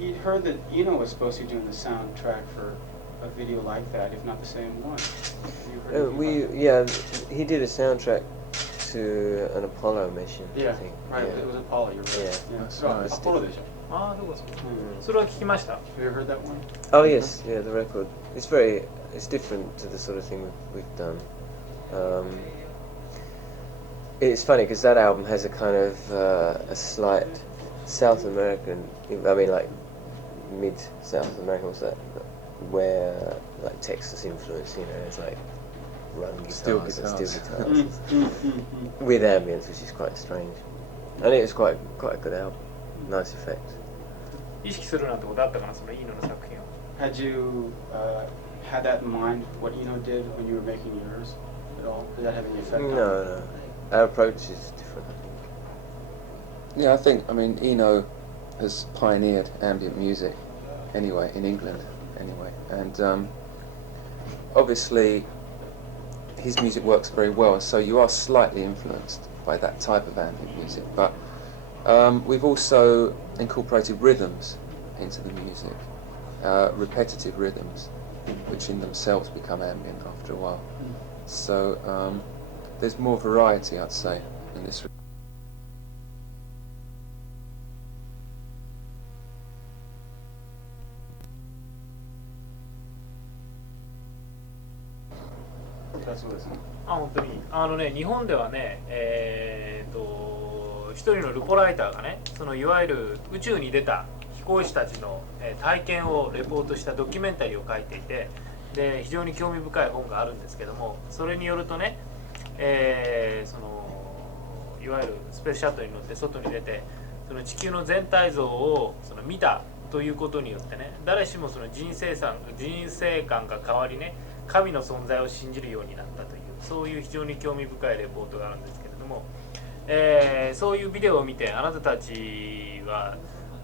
He'd heard that Eno was supposed to be doing the soundtrack for a video like that, if not the same one. He did a soundtrack to an Apollo mission. Yeah, I think. right. Yeah. It was Apollo. You're right. Yeah. So Apollo でしょ。ああ、そうかそうか。それは聞きました。Have you heard that one? Oh yes, yeah, the record. It's different to the sort of thing we've done. It's funny because that album has a kind of a slight South American, I mean like mid South American, what's that? Where like Texas influence, you know, it's like run guitars and steel guitars with ambience, which is quite strange. And it was quite a good album, nice effect. 意識するなんてことあったかな、そのイーノの作品を。Had you had that in mind, what Eno did when you were making yours at all? Did that have any effect on you? No. Our approach is different, I think. Yeah, I mean, Eno has pioneered ambient music anyway, in England anyway, and obviously his music works very well, so you are slightly influenced by that type of ambient music, but we've also incorporated rhythms into the music, repetitive rhythms, which in themselves become ambient after a while. So there's more variety, I'd say, in this.あ、本当に日本ではね、一人のルポライターがね、そのいわゆる宇宙に出た飛行士たちの体験をレポートしたドキュメンタリーを書いていて、で非常に興味深い本があるんですけども、それによるとね、そのいわゆるスペースシャトルに乗って外に出て、その地球の全体像をその見たということによってね、誰しもその人生観が変わりね、神の存在を信じるようになったという、そういう非常に興味深いレポートがあるんですけれども、そういうビデオを見てあなたたちは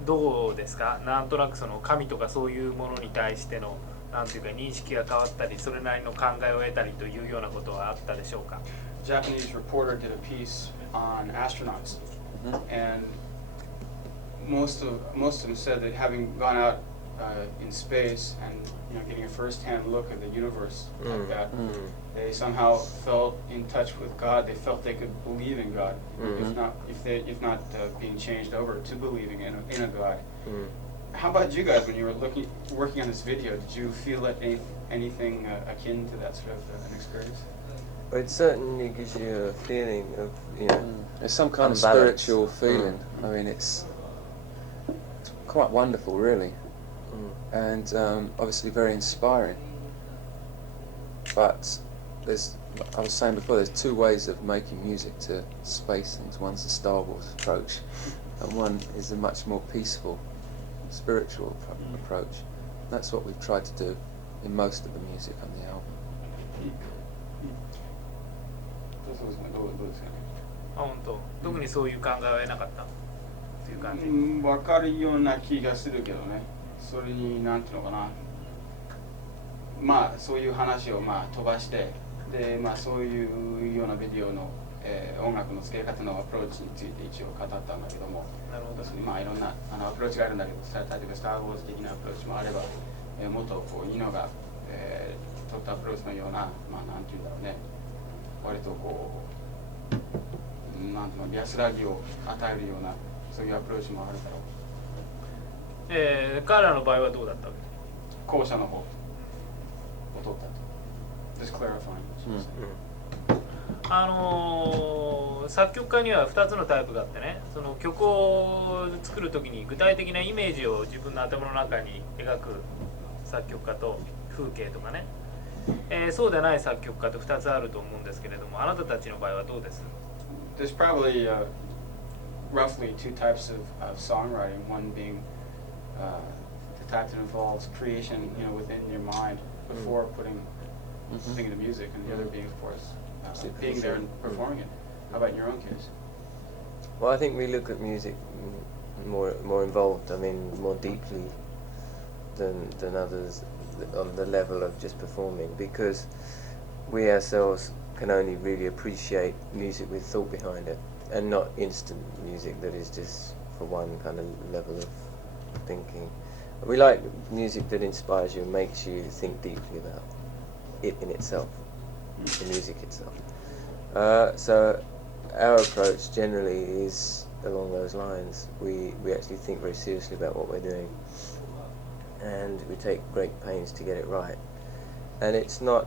どうですか？なんとなくその神とかそういうものに対してのなんていうか認識が変わったり、それなりの考えを得たりというようなことはあったでしょうか？ Japanese reporter did a piece on astronauts, and most of them said that having gone out in space and getting a first-hand look at the universe like that, they somehow felt in touch with God. They felt they could believe in God, if not being changed over to believing in a God. How about you guys? When you were working on this video, did you feel that anything akin to that sort of an experience? But it certainly gives you a feeling of, It's some kind of unbalance. spiritual feeling. I mean, it's quite wonderful, really, and obviously very inspiring. But I was saying before, there's two ways of making music to space things. One's the Star Wars approach, and one is a much more peaceful, spiritual approach. That's what we've tried to do in most of the music on the album. どうですかね。あ、本当。特にそういう考えは得なかったという感じ。分かるような気がするけどね。それになんていうのかな。まあそういう話を飛ばして、でそういうようなビデオの、音楽の付け方のアプローチについて一応語ったんだけども、なるほど。いろんなアプローチがあるんだけど、例えばスター・ウォーズ的なアプローチもあれば、もっとイノが、取ったアプローチのようななんていうんだろうね。割となんていうの安らぎを与えるようなそういうアプローチもあるだろう。彼らの場合はどうだったわけ？後者の方を取ったと。Just clarifying. 作曲家には2つのタイプがあってね、その曲を作るときに具体的なイメージを自分の頭の中に描く作曲家と風景とかね、そうでない作曲家と2つあると思うんですけれども、あなたたちの場合はどうです？ There's probably roughly two types of songwriting. One being the type that involves creation, within your mind before putting the music, and the other being, of course, being there and performing it. How about in your own case? Well, I think we look at music more involved. I mean, more deeply than others on the level of just performing, because we ourselves can only really appreciate music with thought behind it, and not instant music that is just for one kind of level of thinking. We like music that inspires you and makes you think deeply about it in itself, the music itself. So our approach generally is along those lines. We actually think very seriously about what we're doing, and we take great pains to get it right. And it's not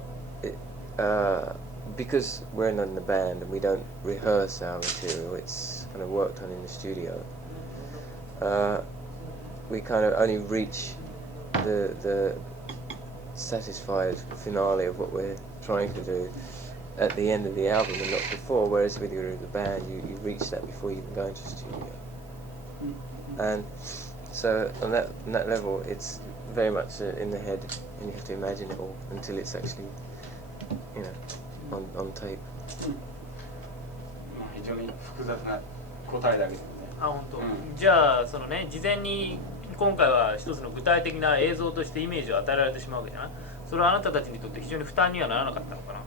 because we're not in the band and we don't rehearse our material. It's kind of worked on in the studio. We kind of only reach the satisfied finale of what we're trying to do at the end of the album and not before, whereas with the band you reach that before you even go into the studio. And so on that level it's very much in the head, and you have to imagine it all until it's actually, you know, on tape. 非常に複雑な答えだけどね。あ、本当。うんじゃあそのね、事前に今回は一つの具体的な映像としてイメージを与えられてしまうわけじゃない。それはあなたたちにとって非常に負担にはならなかったのかな。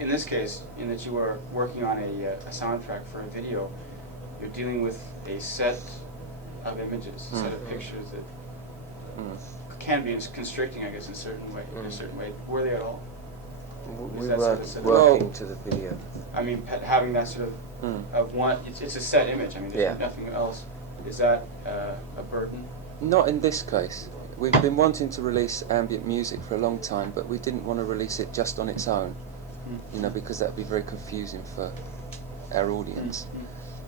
In this case, in that you are working on a soundtrack for a video, you're dealing with a set of images, a set of pictures that can be constricting, I guess, in a certain way. In a certain way, were they at all? We Is that weren't sort of- working to the video. I mean, having that sort of one, it's a set image. I mean, there's Yeah. nothing else. Is that a burden? Not in this case. We've been wanting to release ambient music for a long time, but we didn't want to release it just on its own, you know, because that'd be very confusing for our audience.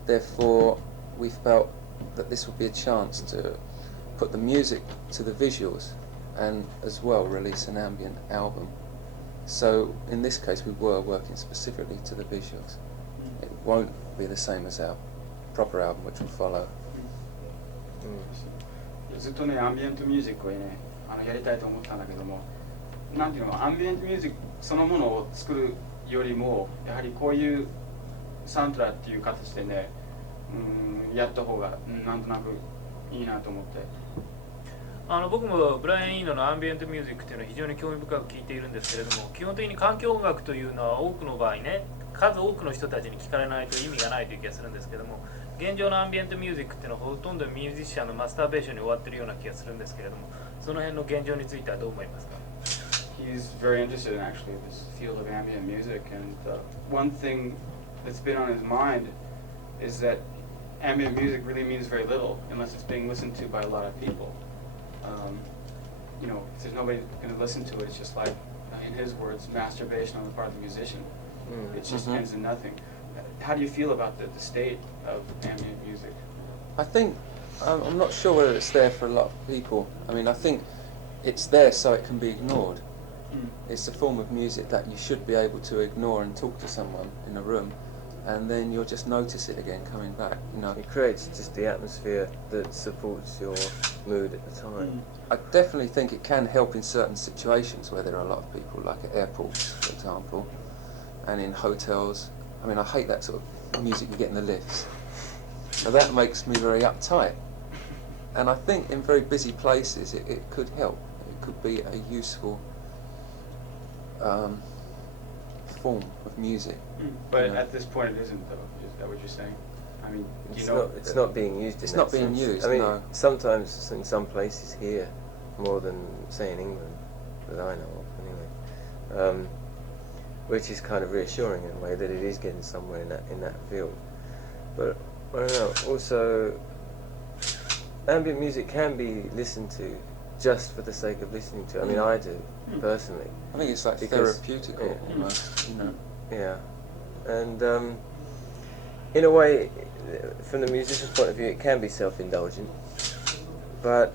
Therefore, we felt that this would be a chance to put the music to the visuals and as well release an ambient album. So in this case we were working specifically to the visuals. It won't be the same as our proper album, which will follow. ずっとね、アンビエントミュージックをね、やりたいと思ったんだけども、なんていうの、アンビエントミュージックそのものを作るよりも、やはりこういうサントラっていう形でね、やった方がなんとなくいいなと思って。僕もブライアン・イーノのアンビエントミュージックというのは非常に興味深く聞いているんですけれども、基本的に環境音楽というのは多くの場合ね、数多くの人たちに聞かれないと意味がないという気がするんですけども、現状のアンビエントミュージックっていうのはほとんどミュージシャンのマスターベーションに終わっているような気がするんですけれども、その辺の現状についてはどう思いますか？ He's very interested in actually this field of ambient music, and one thing that's been on his mind is that ambient music really means very little unless it's being listened to by a lot of people. You know, if there's nobody going to listen to it, it's just like, in his words, masturbation on the part of the musician. It just ends in nothing. How do you feel about the state of ambient music? I think, I'm not sure whether it's there for a lot of people. I mean, I think it's there so it can be ignored. It's a form of music that you should be able to ignore and talk to someone in a room, and then you'll just notice it again coming back, you know. It creates just the atmosphere that supports your mood at the time. I definitely think it can help in certain situations where there are a lot of people, like at airports, for example, and in hotels. I mean, I hate that sort of music you get in the lifts. So that makes me very uptight. And I think in very busy places it could help. It could be a useful form of music. But Yeah. at this point it isn't, though. Is that what you're saying? I mean, do you It's know? not. It's not being used. It's in not that being sense. used, I mean, no. sometimes in some places here, more than say in England, that I know of anyway, which is kind of reassuring in a way that it is getting somewhere in that field. But I don't know. Also, ambient music can be listened to just for the sake of listening to. I mean, I do personally. I think it's like Because- therapeutical yeah. almost, you know. Yeah, and in a way, from the musician's point of view, it can be self-indulgent. But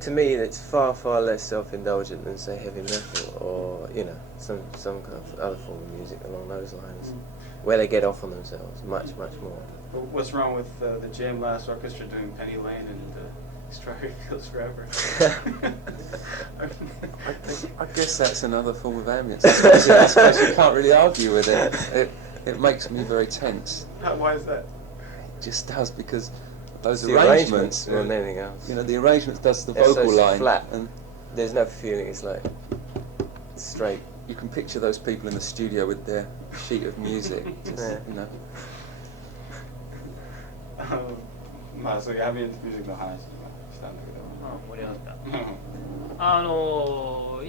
to me, it's far, far less self-indulgent than, say, heavy metal or, you know, some kind of other form of music along those lines, where they get off on themselves much, much more. What's wrong with the Jam Last Orchestra doing Penny Lane and Strawberry Fields Forever? I guess that's another form of ambience. I suppose you can't really argue with it. It makes me very tense. Why is that? It just does, because those The arrangements, more than anything else. you know, the arrangements does the They're so vocal line, flat. and There's no feeling. It's like straight. you can picture those people in the studio with their sheet of music, just, Yeah. you know. まあそういうアンビエントミュージックの話とかしたんだけど、盛り上がった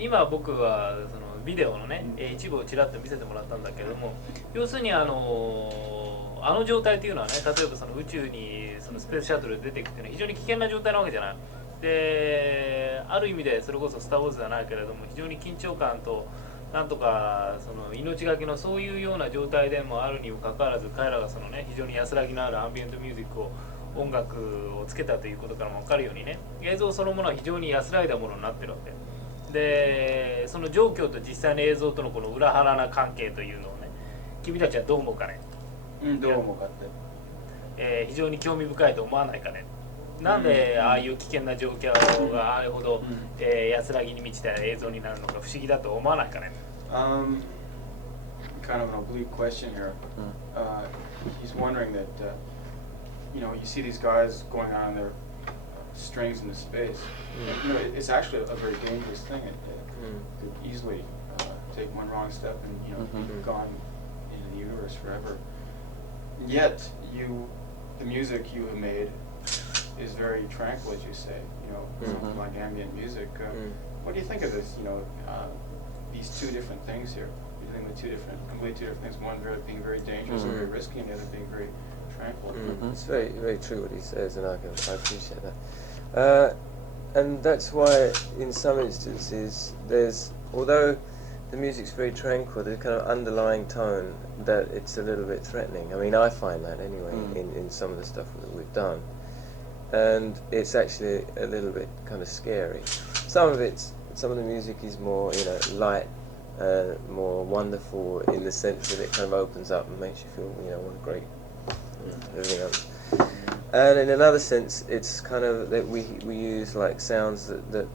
今僕はそのビデオのね、一部をちらっと見せてもらったんだけれども、要するにあの状態というのはね、例えばその宇宙にそのスペースシャトルで出ていくっていうのは非常に危険な状態なわけじゃない。である意味でそれこそ「スター・ウォーズ」ではないけれども非常に緊張感となんとかその命がけのそういうような状態でもあるにもかかわらず、彼らがそのね非常に安らぎのあるアンビエントミュージックを音楽をつけたということからも分かるようにね、映像そのものは非常に安らいだものになってるわけで、その状況と実際の映像とのこの裏腹な関係というのをね、君たちはどう思うかね。どう思うかって、非常に興味深いと思わないかね。なんでああいう危険な状況があれほど、安らぎに満ちた映像になるのか不思議だと思わないかね。Kind of an oblique question here. He's wondering that, you know, you see these guys going on their strings into space. You know, it's actually a very dangerous thing. It could easily take one wrong step and, you know, be gone into the universe forever. Yet, the music you have made is very tranquil, as you say. You know, something like ambient music. What do you think of this? You know, these two different things here. You're dealing with completely two different things. One being very dangerous and very risky, and the other being very tranquil. It's very, very true what he says, and I appreciate that. And that's why, in some instances, although the music's very tranquil, there's kind of underlying tone that it's a little bit threatening. I mean, I find that anyway in some of the stuff that we've done, and it's actually a little bit kind of scary. Some of the music is more, you know, light, more wonderful in the sense that it kind of opens up and makes you feel, you know, what a great everything else. And in another sense, it's kind of that we use like sounds that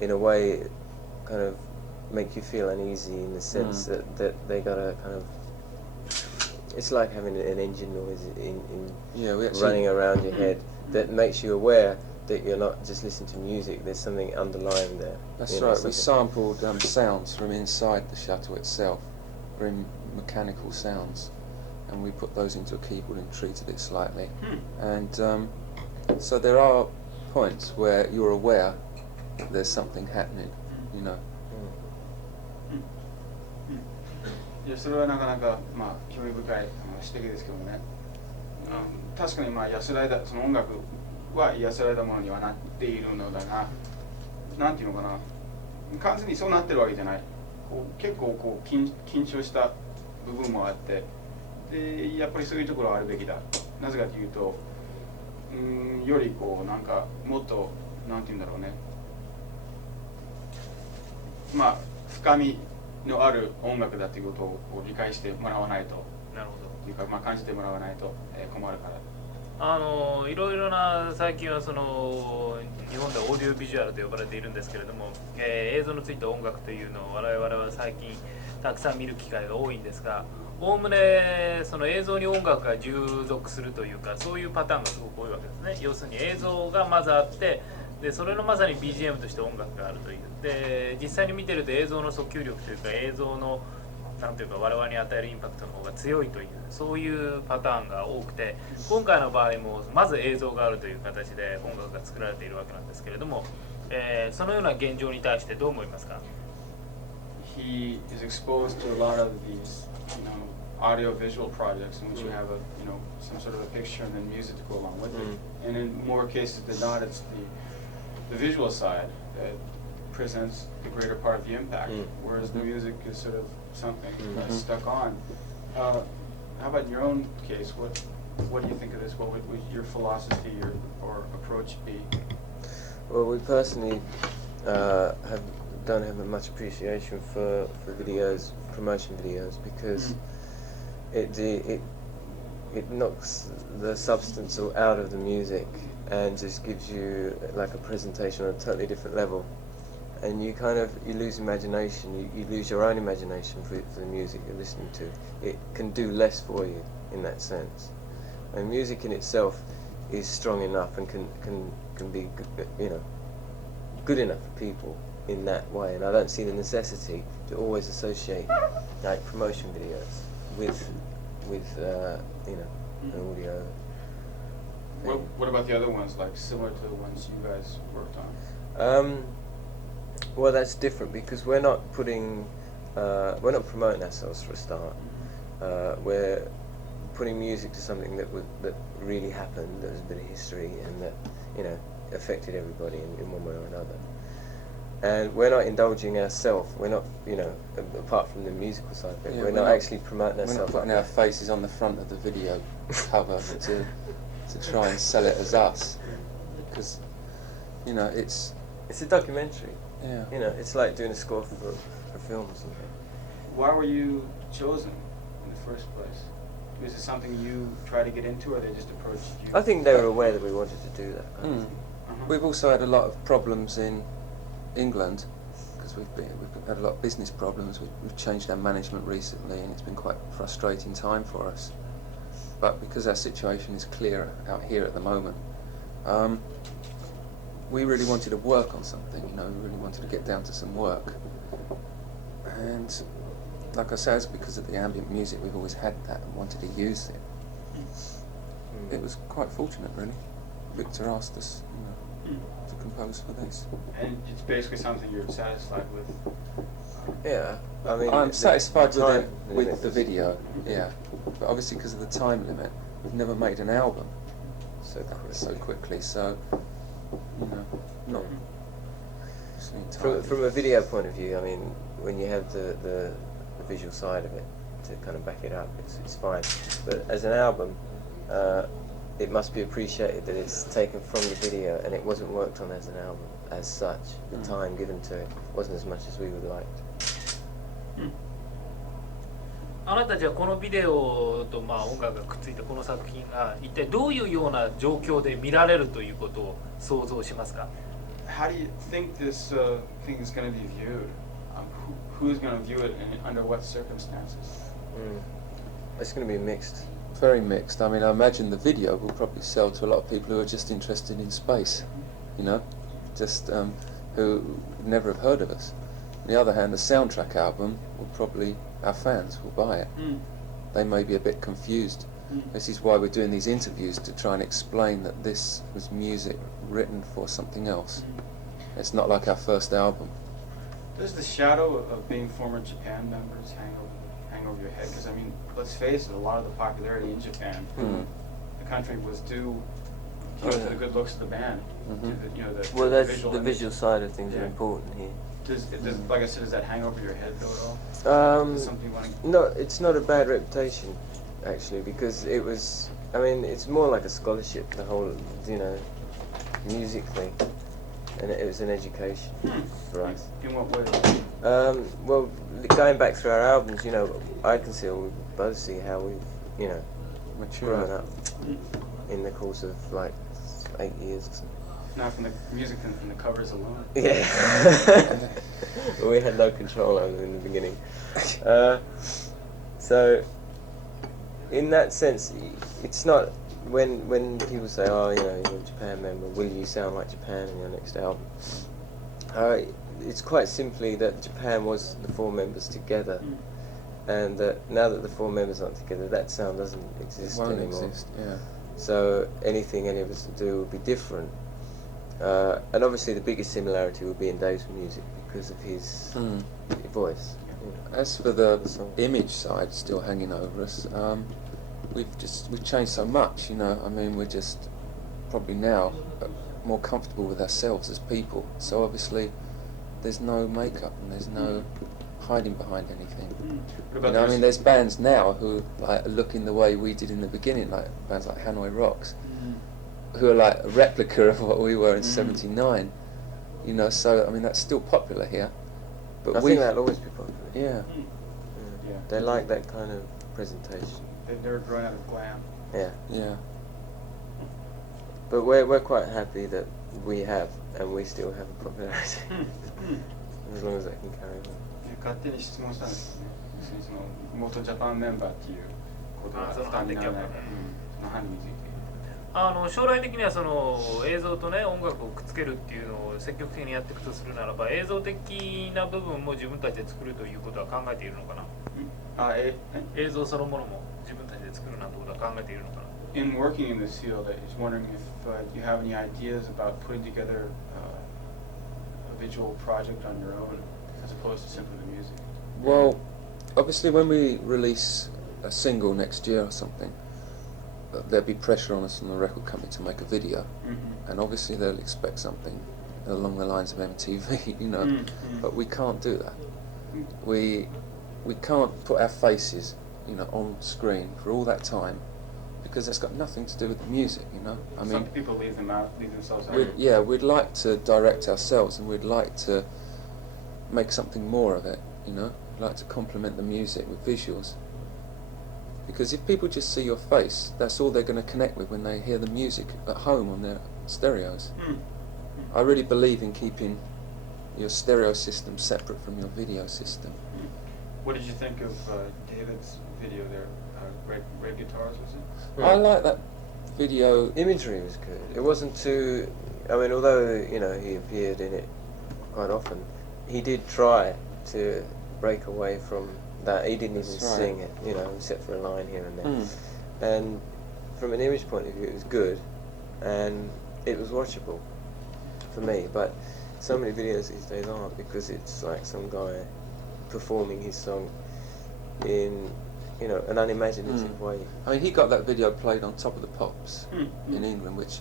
in a way kind of make you feel uneasy in the sense that they got a kind of, it's like having an engine noise running around your head that makes you aware that you're not just listening to music, there's something underlying there. That's right, we sampled sounds from inside the shuttle itself, very mechanical sounds, and we put those into a keyboard and treated it slightly. And so there are points where you're aware that there's something happening, you know. いやそれはなかなか、まあ、興味深い指摘ですけどもね、確かにまあ安らいだその音楽は安らいだものにはなっているのだが、なんていうのかな、完全にそうなってるわけじゃない。結構緊張した部分もあって、でやっぱりそういうところはあるべきだ。なぜかというと、よりなんかもっとなんていうんだろうね、まあ深みのある音楽だということを理解してもらわないと、なるほど。というか、まあ、感じてもらわないと、困るから。いろいろな最近はその日本ではオーディオビジュアルと呼ばれているんですけれども、映像のついた音楽というのを我々は最近たくさん見る機会が多いんですが、おおむねその映像に音楽が従属するというか、そういうパターンがすごく多いわけですね。要するに映像がまずあって、でそれのまさに BGM として音楽があるという。で実際に見てると映像の訴求力というか、映像のなんていうか我々に与えるインパクトの方が強いという、そういうパターンが多くて、今回の場合もまず映像があるという形で音楽が作られているわけなんですけれども、そのような現状に対してどう思いますか？ He is exposed to a lot of these, you know, audio-visual projects in which you have some sort of a picture and then music to go along with it. And in more cases than not, it's the visual side that presents the greater part of the impact, whereas the music is sort of something stuck on. How about in your own case? What do you think of this? What would your philosophy or approach be? Well, we personally don't have much appreciation for videos, promotion videos, because it knocks the substance out of the music and just gives you like a presentation on a totally different level. And you lose imagination, you lose your own imagination for the music you're listening to. It can do less for you in that sense. And music in itself is strong enough and can be, you know, good enough for people in that way. And I don't see the necessity to always associate like promotion videos with you know, an audio. What about the other ones, like similar to the ones you guys worked on? Well, that's different because we're not promoting ourselves for a start. We're putting music to something that really happened, that was a bit of history, and that affected everybody in one way or another. And we're not indulging ourselves. We're not, apart from the musical side of it, we're not actually promoting ourselves. We're not putting our faces on the front of the video cover to try and sell it as us, because it's a documentary. Yeah. It's like doing a score for a film or something. Why were you chosen in the first place? Was it something you tried to get into, or they just approached you? I think they were aware that we wanted to do that kind of thing. We've also had a lot of problems in England because we've had a lot of business problems. We've changed our management recently, and it's been quite a frustrating time for us. But because our situation is clearer out here at the moment, we really wanted to work on something. We really wanted to get down to some work. And like I said, it's because of the ambient music, we've always had that and wanted to use it. It was quite fortunate, really. Victor asked us to compose for this. And it's basically something you're satisfied with? Yeah, I mean, I'm satisfied time with the video, yeah. But obviously because of the time limit, we've never made an album so quickly, so, not... From a video point of view, I mean, when you have the visual side of it to kind of back it up, it's fine. But as an album, it must be appreciated that it's taken from the video and it wasn't worked on as an album as such. The time given to it wasn't as much as we would like. あなたたちはこのビデオと音楽がくっついたこの作品が一体どういうような状況で見られるということを想像しますか? How do you think this thing is going to be viewed? Who's going to view it and under what circumstances? It's going to be mixed. Very mixed. I mean, I imagine the video will probably sell to a lot of people who are just interested in space, just who never have heard of us. On the other hand, the soundtrack album will probably, our fans will buy it. They may be a bit confused. This is why we're doing these interviews, to try and explain that this was music written for something else. It's not like our first album. Does the shadow of being former Japan members hang over your head? Because, I mean, let's face it, a lot of the popularity in Japan, the country was due to the good looks of the band. Well, that's the visual side of things are important here. Does, like I said, does that hang over your head though at all? Something you want to... No, it's not a bad reputation, actually, because it was, I mean, it's more like a scholarship, the whole, music thing. And it was an education for us. In what way? Well, going back through our albums, I can see, or we both see how we've, grown up in the course of like 8 years or something. Not from the music and from the covers alone. Yeah. We had no control over them in the beginning. So, in that sense, it's not, when people say, oh, you're a Japan member, will you sound like Japan in your next album? It's quite simply that Japan was the four members together, and that now that the four members aren't together, that sound doesn't exist anymore. It won't exist, yeah. So anything any of us do will be different. And obviously the biggest similarity will be in Dave's music because of his voice. As for the image side still hanging over us, we've changed so much, I mean, we're just probably now more comfortable with ourselves as people. So obviously there's no makeup and there's no hiding behind anything. I mean, there's bands now who like are looking the way we did in the beginning, like bands like Hanoi Rocks, who are like a replica of what we were in '79. So I mean that's still popular here. But I think that'll always be popular. Yeah. They like that kind of presentation. They're growing out of glam. Yeah. Yeah. But we're quite happy that we have, and we still have a popularity. As long as that can carry on. 勝手に質問したんですよね。その元ジャパンメンバーっていうことが負担にならない。その範囲について。将来的にはその映像とね音楽をくっつけるっていうのを積極的にやっていくとするならば映像的な部分も自分たちで作るということは考えているのかな。映像そのものも自分たちで作るなんてことは考えているのかな。in working in this field, I was wondering if you have any ideas about putting together a visual project on your own, as opposed to simply the music. Well, obviously when we release a single next year or something, there'll be pressure on us from the record company to make a video, and obviously they'll expect something along the lines of MTV, you know, but we can't do that. We can't put our faces, you know, on screen for all that time, because that's got nothing to do with the music, you know. I Some mean, people leave themselves out. we'd like to direct ourselves, and we'd like to make something more of it, you know. We'd like to complement the music with visuals. Because if people just see your face, that's all they're going to connect with when they hear the music at home on their stereos. I really believe in keeping your stereo system separate from your video system. What did you think of David's video there? Red Guitars, was it? I like that video. Imagery was good. It wasn't too. I mean, although you know he appeared in it quite often, he did try to break away from that. He didn't even That's right. sing it, you know, except for a line here and there. And from an image point of view, it was good, and it was watchable for me. But so many videos these days aren't, because it's like some guy performing his song in, you know, an unimaginative way. I mean, he got that video played on Top of the Pops in England, which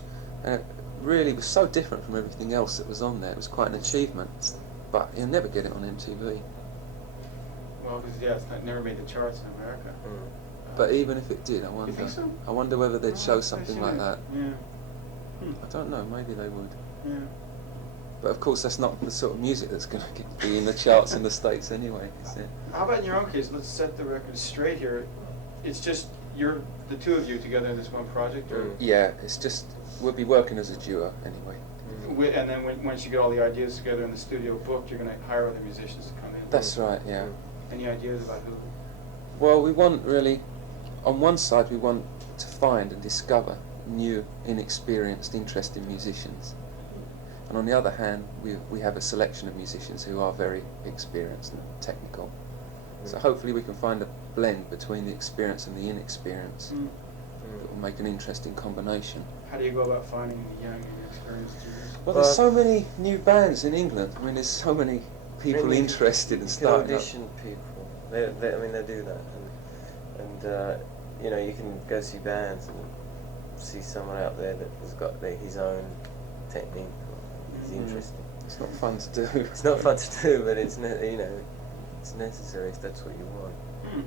really was so different from everything else that was on there. It was quite an achievement, but he'll never get it on MTV. Well, because it's never made the charts in America. But even if it did, I wonder. You think so? I wonder whether they'd show I something see like that. that. Yeah. I don't know. Maybe they would. Yeah. But of course, that's not the sort of music that's going to be in the charts in the States anyway, is it? How about in your own case? Let's set the record straight here. It's just the two of you together in this one project, or Yeah, it's just we'll be working as a duo anyway. and then once you get all the ideas together in the studio booked, you're going to hire other musicians to come in. That's right. Yeah. Any ideas about who? Well, we want really, on one side, we want to find and discover new, inexperienced, interesting musicians. And on the other hand, we have a selection of musicians who are very experienced and technical. So hopefully we can find a blend between the experience and the inexperience that will make an interesting combination. How do you go about finding the young and experienced musicians? Well, there's so many new bands in England. I mean, there's so many people Maybe interested in you can starting up. audition people. I mean, they do that, and you know, you can go see bands and see someone out there that has got his own technique. It's interesting. It's not fun to do. It's not fun to do, but it's you know, it's necessary if that's what you want.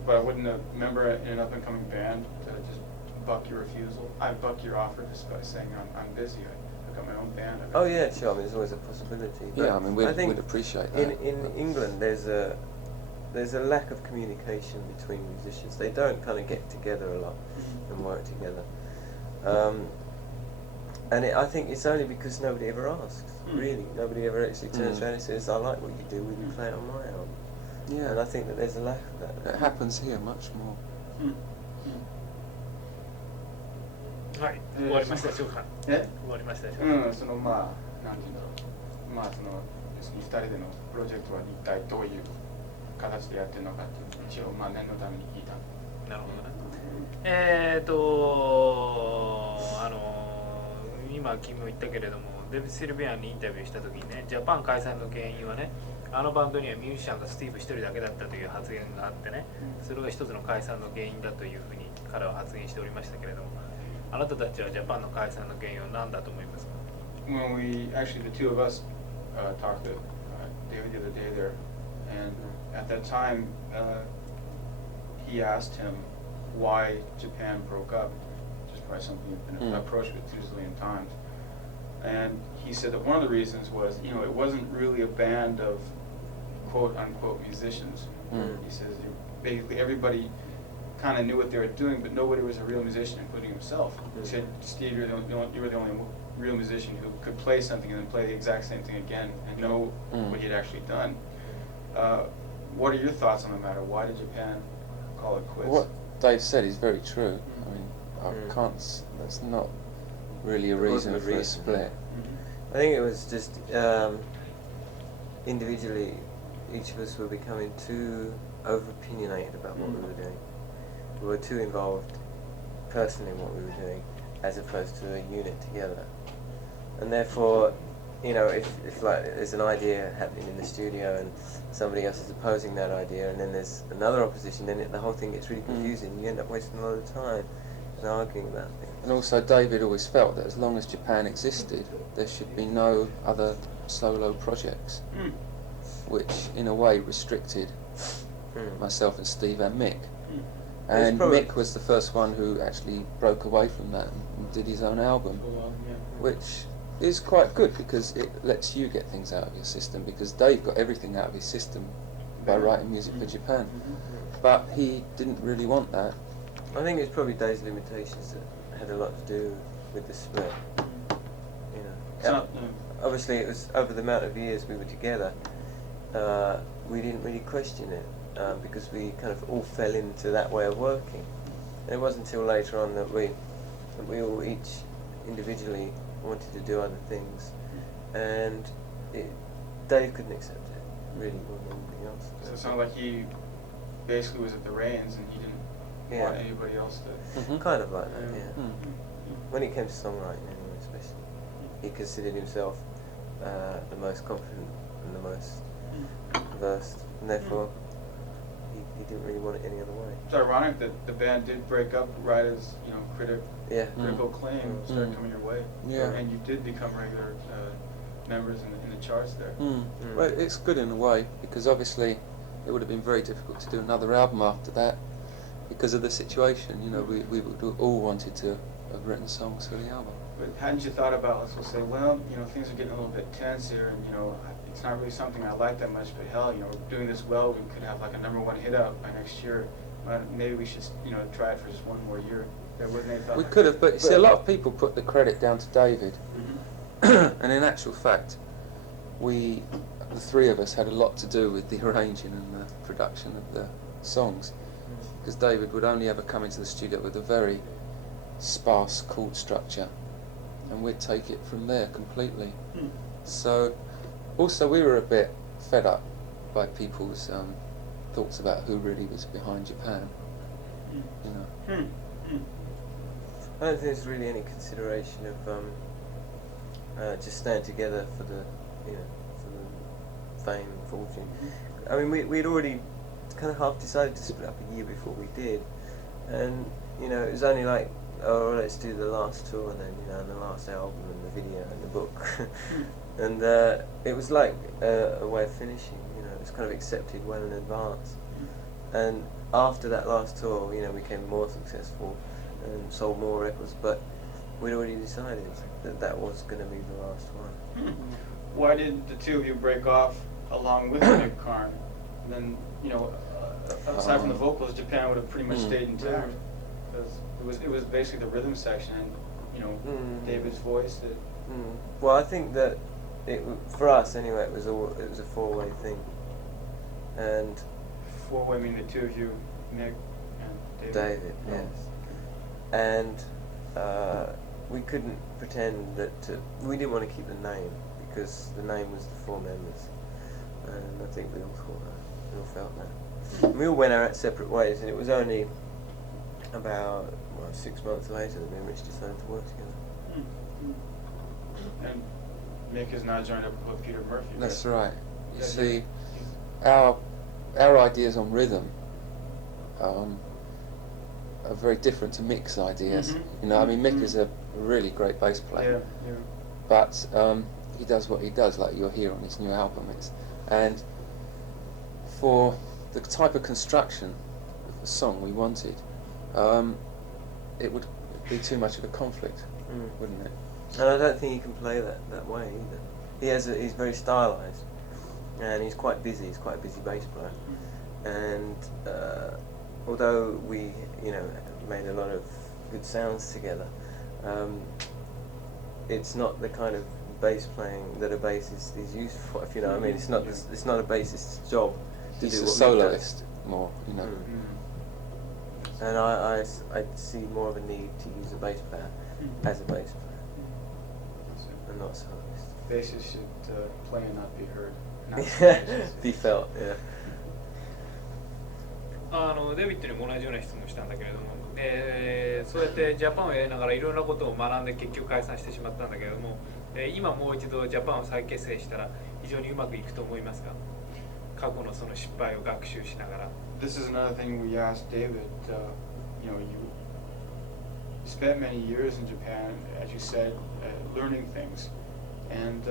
But wouldn't a member in an up-and-coming band just buck your refusal? I buck your offer just by saying I'm busy. I've got my own band. Oh yeah, sure. I mean, there's always a possibility. But Yeah, I mean, we'd appreciate that. In England, there's a lack of communication between musicians. They don't kind of get together a lot and work together. And I think it's only because nobody ever asks. Really, nobody ever actually turns around and says, "I like what you do. Will you play it on my album?" Yeah. And I think that there's a lack of that. It happens here much more. はい、終わりましたでしょうか。え？終わりましたでしょうか。そのなんていうんだろう。その要するに2人でのプロジェクトは一体どういう形でやってるのかっていう一応念のために聞いた。なるほどね。今君も言ったけれども、デビッド・シルビアンにインタビューした時にね、ジャパン解散の原因はね、あのバンドにはミュージシャンがスティーブ一人だけだったという発言があってね、それが一つの解散の原因だというふうに彼は発言しておりましたけれども、あなたたちはジャパンの解散の原因は何だと思いますか？ When the two of us talked to David the other day there, and at that time he asked him why Japan broke up, which is probably something you've been approached with 2 zillion times. And he said that one of the reasons was, you know, it wasn't really a band of quote unquote musicians. He says basically everybody kind of knew what they were doing, but nobody was a real musician, including himself. He said, Steve, you were the only real musician who could play something and then play the exact same thing again and know what he had actually done. What are your thoughts on the matter? Why did Japan call it quits? What Dave said is very true. I mean, I can't. That's not really a reason for a split. I think it was just individually, each of us were becoming too over-opinionated about what we were doing. We were too involved personally what we were doing, as opposed to a unit together. And therefore, you know, if like there's an idea happening in the studio and somebody else is opposing that idea, and then there's another opposition, then the whole thing gets really confusing. You end up wasting a lot of time and arguing about things. And also David always felt that as long as Japan existed, there should be no other solo projects, which in a way restricted myself and Steve and Mick. And Mick was the first one who actually broke away from that and did his own album, which is quite good because it lets you get things out of your system, because Dave got everything out of his system by writing music for Japan. But he didn't really want that. I think it's probably Dave's limitations that had a lot to do with the split. You know, obviously it was over the amount of years we were together. We didn't really question it because we kind of all fell into that way of working. And it wasn't until later on that we all each individually wanted to do other things, and Dave couldn't accept it really more than anybody else. So it sounded like he basically was at the reins and he didn't want anybody else to. Kind of like that, yeah. When it came to songwriting, anyway, especially, he considered himself the most confident and the most versed, and therefore he didn't really want it any other way. It's ironic that the band did break up right as, you know, critical acclaim started coming your way. Yeah. And you did become regular members in the charts there. Well, it's good in a way, because obviously it would have been very difficult to do another album after that because of the situation. You know, we would all wanted to have written songs for the album. But hadn't you thought about, let's say, well, you know, things are getting a little bit tense here, and, you know, it's not really something I like that much, but hell, you know, we're doing this well, we could have like a #1 hit out by next year. Maybe we should, you know, try it for just one more year. There wasn't any thought. We could have, but you see, a lot of people put the credit down to David. And in actual fact, the three of us had a lot to do with the arranging and the production of the songs, because David would only ever come into the studio with a very sparse chord structure, and we'd take it from there completely. So, also we were a bit fed up by people's thoughts about who really was behind Japan. You know. I don't think there's really any consideration of just staying together for the, you know, for the fame and fortune. I mean, we'd already kind of half decided to split up a year before we did, and you know, it was only like, oh, let's do the last tour and then, you know, and the last album and the video and the book, and it was like a way of finishing. You know, it was kind of accepted well in advance, and after that last tour, you know, we became more successful and sold more records, but we'd already decided that that was going to be the last one. Why did the two of you break off along with Nick Carn? And then, you know, aside from the vocals, Japan would have pretty much stayed intact, because it was basically the rhythm section and, you know, David's voice. Well, I think that for us anyway, it was a four-way thing, and four-way, I mean the two of you, Nick and David. David, yes. And we couldn't pretend that we didn't want to keep the name, because the name was the four members, and I think we all thought that. We all felt that. And we all went our separate ways, and it was only about 6 months later that me and Rich decided to work together. And Mick has now joined up with Peter Murphy. That's right. You see, our ideas on rhythm are very different to Mick's ideas. You know, I mean, Mick is a really great bass player, but he does what he does, like you'll hear on his new album. And for the type of construction of the song we wanted, it would be too much of a conflict, wouldn't it? And I don't think he can play that way either. He's very stylised, and he's quite busy. He's quite a busy bass player, and although we, you know, made a lot of good sounds together, it's not the kind of bass playing that a bassist is used for. If you know what I mean, it's not a bassist's job to He's do a what soloist more, you know. And I see more of a need to use a bass player as a bass player, and not a soloist. Bassists should play and not be heard. Be felt, yeah. デビッドにも同じような質問したんだけれども、そうやってジャパンをやりながらいろんなことを学んで結局解散してしまったんだけれども、今もう一度ジャパンを再結成したら非常にうまくいくと思いますか？過去のその失敗を学習しながら。 This is another thing we asked David. You know, you spent many years in Japan, as you said, learning things, and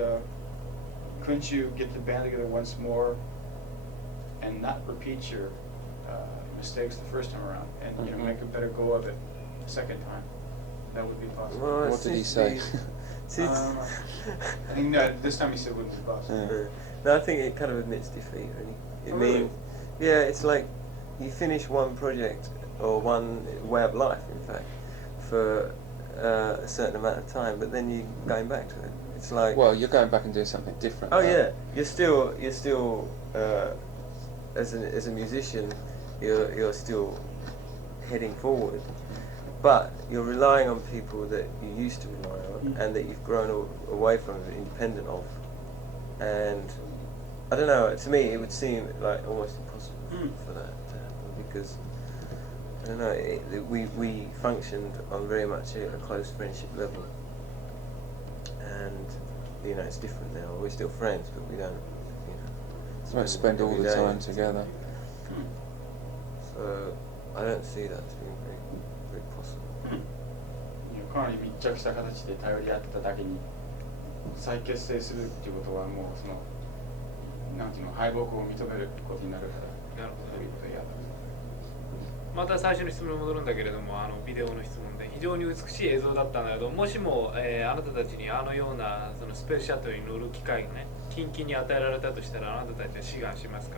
couldn't you get the band together once more and not repeat your mistakes the first time around, and you know, make a better go of it the second time? That would be possible. Well, What did he say? I think this time he said it wouldn't be possible. Yeah. No, I think it kind of admits defeat, really. It Oh, really? means, yeah, it's like you finish one project or one way of life, in fact, for a certain amount of time, but then you're going back to it. It's like, Well, you're going back and doing something different. oh now. yeah, you're still as a musician, you're still heading forward, but you're relying on people that you used to rely on and that you've grown away from, independent of, and I don't know. To me, it would seem like almost impossible for that to happen because I don't know. We functioned on very much a close friendship level, and you know it's different now. We're still friends, but we don't, you know, Don't spend all every the day time together. So I don't see that as being very possible. かなり密着した形で頼り合ってただけに再結成するっていうことはもうそのなんていうの敗北を認めることになるから。なるほど。そういうことでやった。また最初の質問に戻るんだけれども、ビデオの質問で非常に美しい映像だったんだけど、もしも、あなたたちにあのようなそのスペースシャトルに乗る機会がね、近々に与えられたとしたらあなたたちは志願しますか？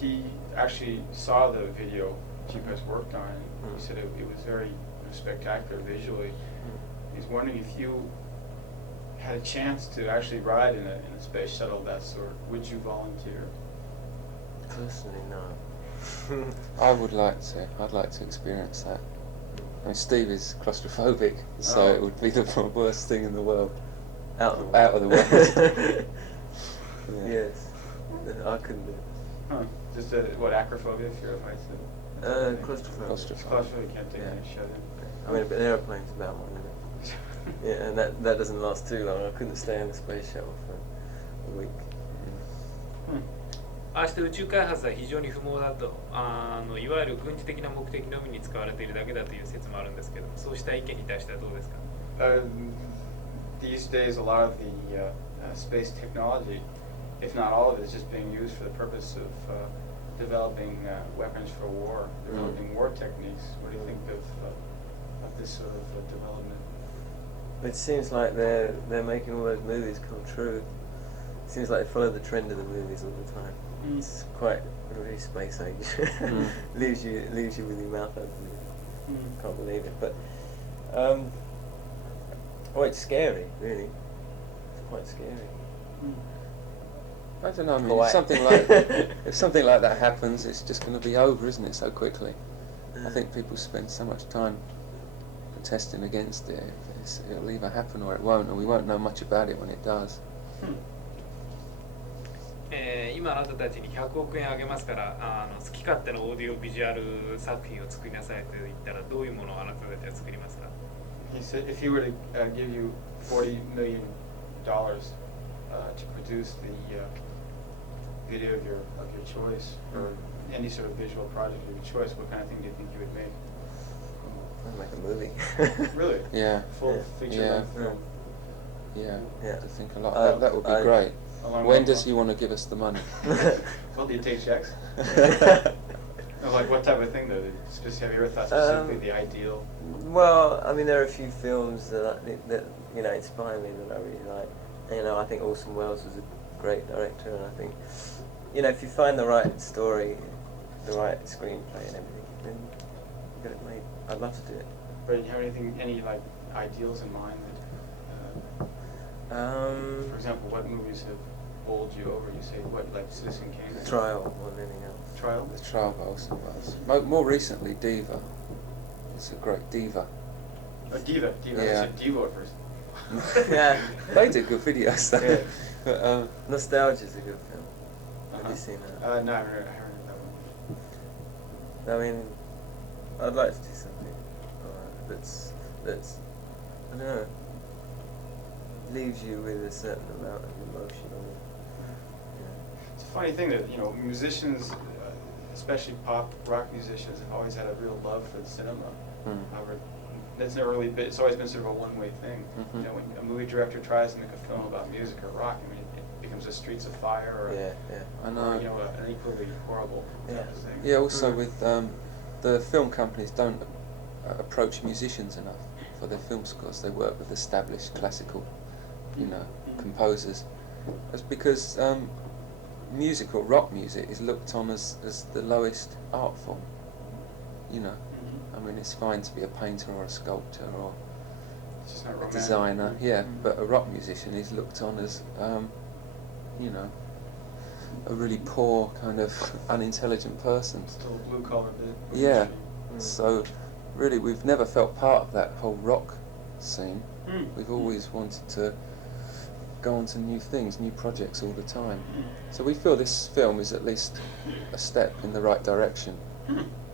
He actually saw the video you guys worked on, and he said it was very spectacular visually. He's wondering if you had a chance to actually ride in a space shuttle of that sort, would you volunteer? Personally, no. I would like to. I'd like to experience that. I mean, Steve is claustrophobic, so Oh. it would be the worst thing in the world. Out Out of the world. Yeah. Yes, I couldn't do it. Huh. Just what, acrophobia, fear of heights? Claustrophobic. Claustrophobic. Claustrophobic, can't take Yeah. any shut in. I mean, an aeroplane's about one, isn't it? Yeah, and that doesn't last too long. I couldn't stay in the space shuttle for a week. ああして宇宙開発は非常に不毛だと、いわゆる軍事的な目的のみに使われているだけだという説もあるんですけども、そうした意見に対してはどうですか？ These days, a lot of the space technology, if not all of it, is just being used for the purpose of developing weapons for war, developing war techniques. What do you think of this sort of development? It seems like they're making all those movies come true. It seems like they follow the trend of the movies all the time. It's quite really space age. leaves you with your mouth open. Can't believe it, but it's scary, really. It's quite scary. I don't know. I mean, Quite. if something like that happens, it's just going to be over, isn't it? So quickly. I think people spend so much time protesting against it. It'll either happen or it won't, and we won't know much about it when it does. 今あなたたちに100億円あげますから好き勝手なオーディオビジュアル作品を作りなさいと言ったらどういうものをあなたたちは作りますか？ He said if he were to give you $40 million to produce the video of your choice, or any sort of visual project of your choice, what kind of thing do you think you would make? I'd make a movie. Really? Yeah. Full feature length Yeah. film. Yeah. Yeah. To think a lot. That would be great. Along When what does he line? want to give us the money? Well, do you take checks? No, like what type of thing though? Have you ever thought specifically the ideal? Well, I mean, there are a few films that you know inspire me that I really like. You know, I think Orson Welles was a great director, and I think you know if you find the right story, the right screenplay, and everything, then you get it made. I'd love to do it. Or do you have any like ideals in mind that, for example, what movies have bowled you over? You say what, like Citizen Kane? Trial more than anything else. Trial? The trial by Orson Welles. More recently, Diva. It's a great Diva. Oh, Diva. Yeah. I said Devo at first. Yeah. They did good videos though. Yeah. But, Nostalgia's a good film. Have you seen that? No, I haven't heard that one. I mean, I'd like to do something that's I don't know, leaves you with a certain amount of emotion on it. It's a funny thing that, musicians, especially pop rock musicians, have always had a real love for the cinema. However, that's never really been, it's always been sort of a one-way thing. Mhm. When a movie director tries to make a film about music or rock, it becomes a Streets of Fire or, I know. an equally horrible type of thing. Yeah, also with the film companies don't approach musicians enough for their film scores. They work with established classical, composers. That's because music or rock music is looked on as the lowest art form. I mean, it's fine to be a painter or a sculptor or It's just not a romantic. designer, but a rock musician is looked on as, a really poor kind of unintelligent person. Still a blue-collar bit. Yeah. industry. So, really, we've never felt part of that whole rock scene. Mm. We've always wanted to go on to new things, new projects all the time. So we feel this film is at least a step in the right direction.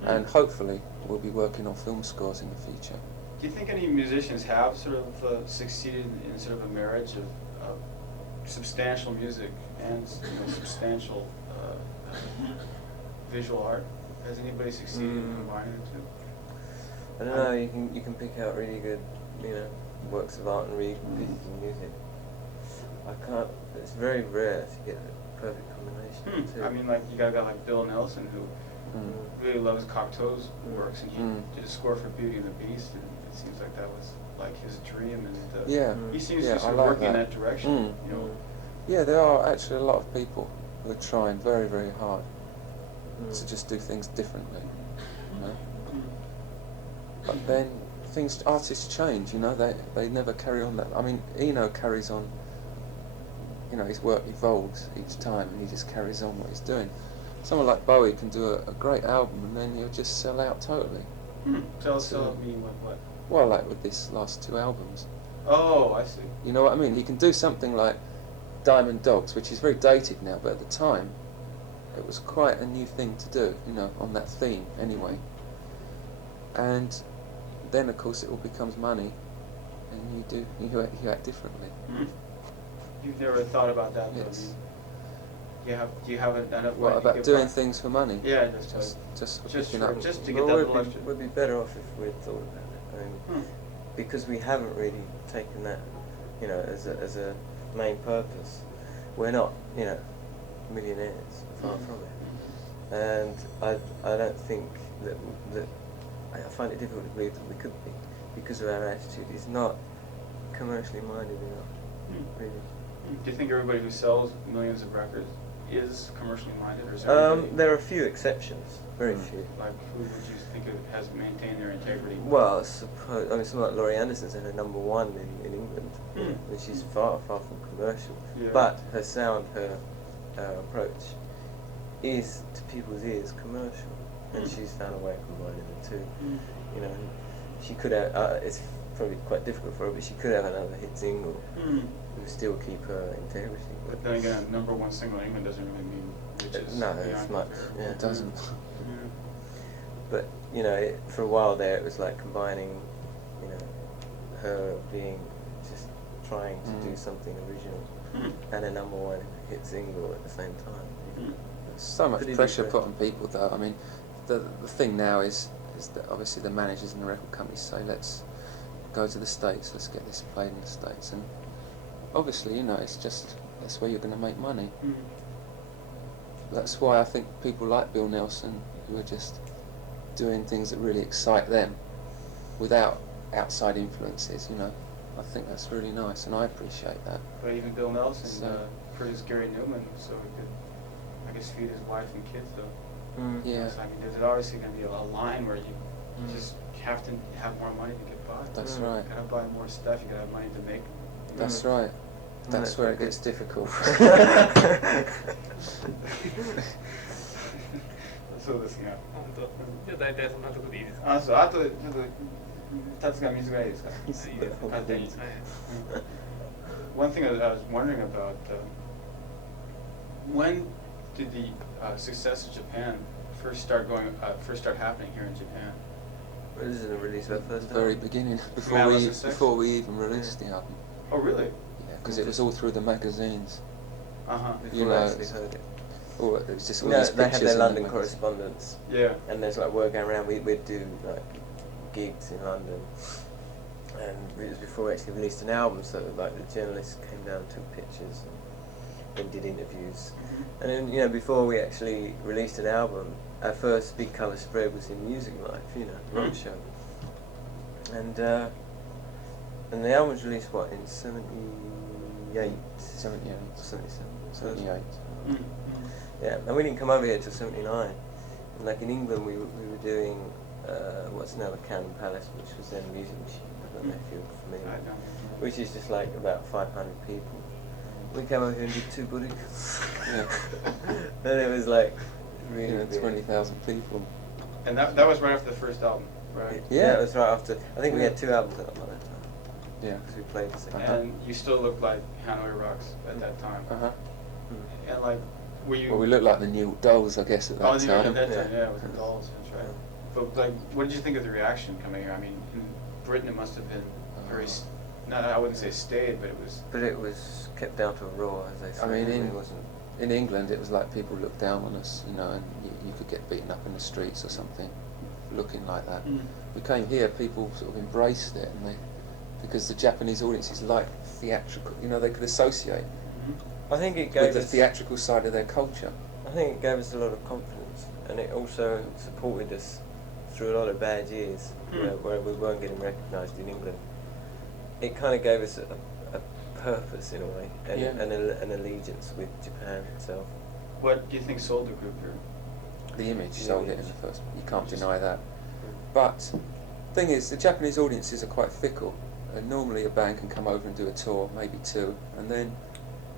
And hopefully we'll be working on film scores in the future. Do you think any musicians have sort of succeeded in sort of a marriage of substantial music and substantial visual art? Has anybody succeeded in combining the two? I don't know. You can pick out really good, works of art and really good pieces of music. I can't. It's very rare to get the perfect combination. of the two. I mean, like, you got a guy like Bill Nelson who really loves Cocteau's works, and he did a score for Beauty and the Beast, and it seems like that was like his dream, and he seems to be sort of working in that direction. Yeah, there are actually a lot of people who are trying very, very hard to just do things differently. But then artists change, they never carry on that. I mean, Eno carries on, his work evolves each time and he just carries on what he's doing. Someone like Bowie can do a great album and then he'll just sell out totally. So mean what? Well, like with these last two albums. Oh, I see. You know what I mean? He can do something like Diamond Dogs, which is very dated now, but at the time it was quite a new thing to do, on that theme anyway. And then of course it all becomes money and you act differently. You've never thought about that, though? Yes. Do you have enough? What about doing things for money? Yeah, just just up. to get that little extra. We'd be better off if we'd thought about it. I mean, because we haven't really taken that, as a main purpose. We're not, millionaires, far from it. And I don't think that I find it difficult to believe that we could be, because of our attitude is not commercially minded enough, really. Do you think everybody who sells millions of records is commercially minded, or is everybody? There are a few exceptions, very few. Like, who would you think has maintained their integrity? Well, someone like Laurie Anderson's had a #1 in England, and she's far from commercial. Yeah. But her sound, her approach, is to people's ears commercial, and she's found a way of combining the two. She could have. It's probably quite difficult for her, but she could have another hit single. And still keep her integrity. But then again, #1 single in England doesn't really mean riches. No, it's much. Yeah. It doesn't. But for a while there, it was like combining, her being just trying to do something original and a #1 hit single at the same time. There's so much Pretty pressure different. put on people, though. I mean, the thing now is that obviously the managers and the record companies say, let's go to the States, let's get this played in the States, and obviously, it's just, that's where you're going to make money. That's why I think people like Bill Nelson, who are just doing things that really excite them without outside influences, I think that's really nice, and I appreciate that. But even Bill Nelson So- produced Gary Newman, so he could, I guess, feed his wife and kids, though. Yeah, So, I mean, there's obviously going to be a line where you just have to have more money to get by. that's You right. gotta buy more stuff, you gotta have money to make. That's right. That's where it gets difficult. そうですね。本当。じゃあ大体そんなところでいいですか。そう、あとちょっと2つが水ぐらいですか。いいですか。勝手に。はい。 One thing I was wondering about, when did the success of Japan first start happening here in Japan? This isn't a release of our first the very album. beginning, Adolescent Sex? before we even released the album. Oh, really? Yeah, because it was all through the magazines. Uh-huh. Before You I know, actually heard it. Or it was just all No, these they had pictures their in the London magazine. correspondence, Yeah. and there's like word going around. We'd do like gigs in London, and it was before we actually released an album. So like the journalists came down, took pictures, and did interviews. And then before we actually released an album, our first big colour spread was in Music Life, road show. And the album was released in 78, 78. 77, 78. Yeah, and we didn't come over here till 79. And like in England, we were doing what's now the Camden Palace, which was then a music machine. I don't know if you're familiar. I know. Which is just like about 500 people. We came over here and did 2 boutiques. Yeah. And it was like really big. 20,000 people. And that was right after the first album, right? Yeah, it was right after. I think we had 2 albums out by that time. Yeah. Because we played the second. And you still looked like Hanoi Rocks at that time. Uh-huh. And like, were you... Well, we looked like the new Dolls, I guess, at that Oh, you time. at that time, Yeah. yeah, with the dolls, that's right. But like, what did you think of the reaction coming here? I mean, in Britain it must have been very, I wouldn't say staid, but it was... But it was kept down to a raw, as they say. I mean, it wasn't. in England, it was like people looked down on us, and you could get beaten up in the streets or something, looking like that. We came here, people sort of embraced it, and because the Japanese audiences like theatrical, they could associate I think it with gave the us. theatrical side of their culture. I think it gave us a lot of confidence, and it also supported us through a lot of bad years, where we weren't getting recognised in England. It kind of gave us a purpose in a way, and, Yeah. and an allegiance with Japan itself. What do you think sold the group here? The image The sold it image. in the first. You can't deny that. But thing is, the Japanese audiences are quite fickle. And normally a band can come over and do a tour, maybe 2, and then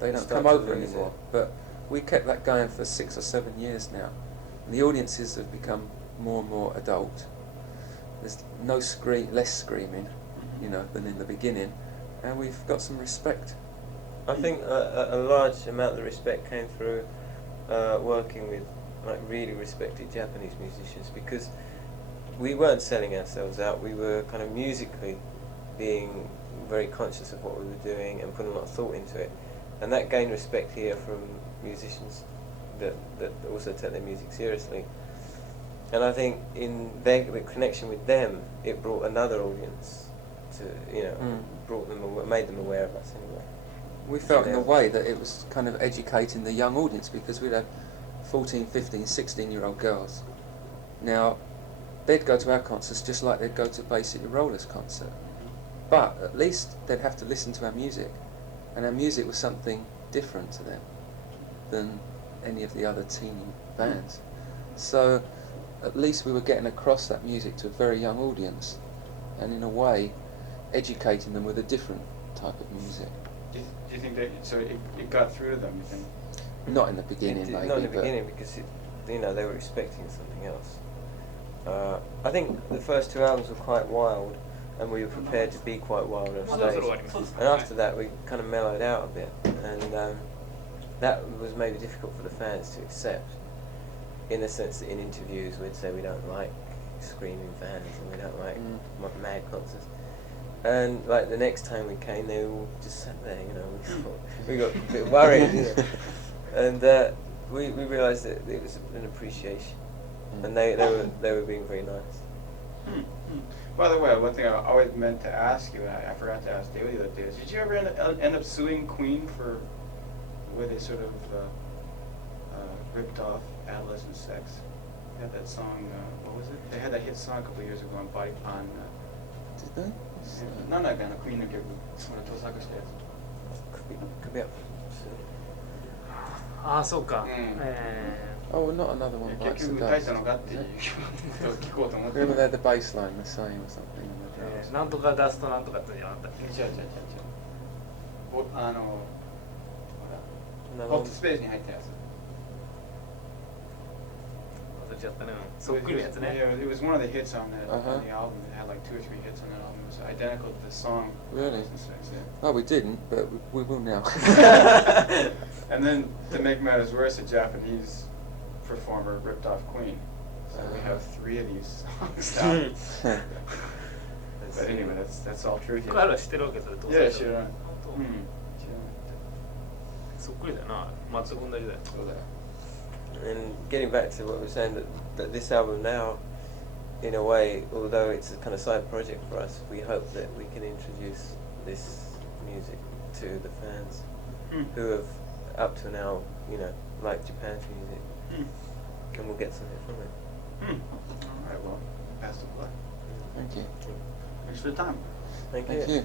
they don't Start come to over lose anymore. it. But we kept that going for 6 or 7 years now. And the audiences have become more and more adult. There's less screaming, than in the beginning, and we've got some respect. I think a large amount of the respect came through working with like really respected Japanese musicians, because we weren't selling ourselves out. We were kind of musically being very conscious of what we were doing and putting a lot of thought into it, and that gained respect here from musicians that also take their music seriously. And I think in the connection with them, it brought another audience to brought them made them aware of us anyway. We felt in Yeah. a way that it was kind of educating the young audience, because we'd have 14, 15, 16-year-old girls. Now, they'd go to our concerts just like they'd go to Bay City Rollers concert. But at least they'd have to listen to our music, and our music was something different to them than any of the other teeny bands. So at least we were getting across that music to a very young audience, and in a way educating them with a different type of music. Do you think that it got through to them? You think? Not in the beginning, It did- maybe. not in the but beginning, because they were expecting something else. I think the first 2 albums were quite wild, and we were prepared to be quite wild on stage. And after that, we kind of mellowed out a bit, and that was maybe difficult for the fans to accept, in the sense that in interviews we'd say we don't like screaming fans and we don't like mad concerts. And like the next time we came, they all just sat there, we got a bit worried, and we realised that it was an appreciation, and they were being very nice. By the way, one thing I always meant to ask you, and I forgot to ask Daly the other day, is did you ever end up suing Queen for the way they sort of ripped off Adolescent Sex? They had that song, what was it? They had that hit song a couple of years ago on Body Pond. Did they? なんだっけクイーンの曲、盗作したやつ。Could be up. ああそうか、Oh, well, not another one. 結局歌えたのかっていうことを聞こうと思って。 Remember they had the bass line the same or something. In the drums. なんとかダストなんとかってじゃなかったっけ。違う。ほら、ホットスペースに入ったやつ。忘れちゃったね。そっくりのやつね。Yeah, it was one of the hits on the Uh-huh. album. It had like 2 or 3 hits on that album. It was identical to the song. Really? Yeah. Oh, we didn't, but we will now. And then to make matters worse, a Japanese performer ripped off Queen. So we have 3 of these songs down. But anyway, that's all true. 僕らは知ってるわけそれと Yeah, sure. 本当 そっくりだよな全く同じだよ And getting back to what we were saying, that this album now, in a way, although it's a kind of side project for us, we hope that we can introduce this music to the fans who have, up to now, you know, liked Japan's music, and we'll get something from it. Alright, well, best of luck. Thank you. Thanks for the time. Thank Thank you. you.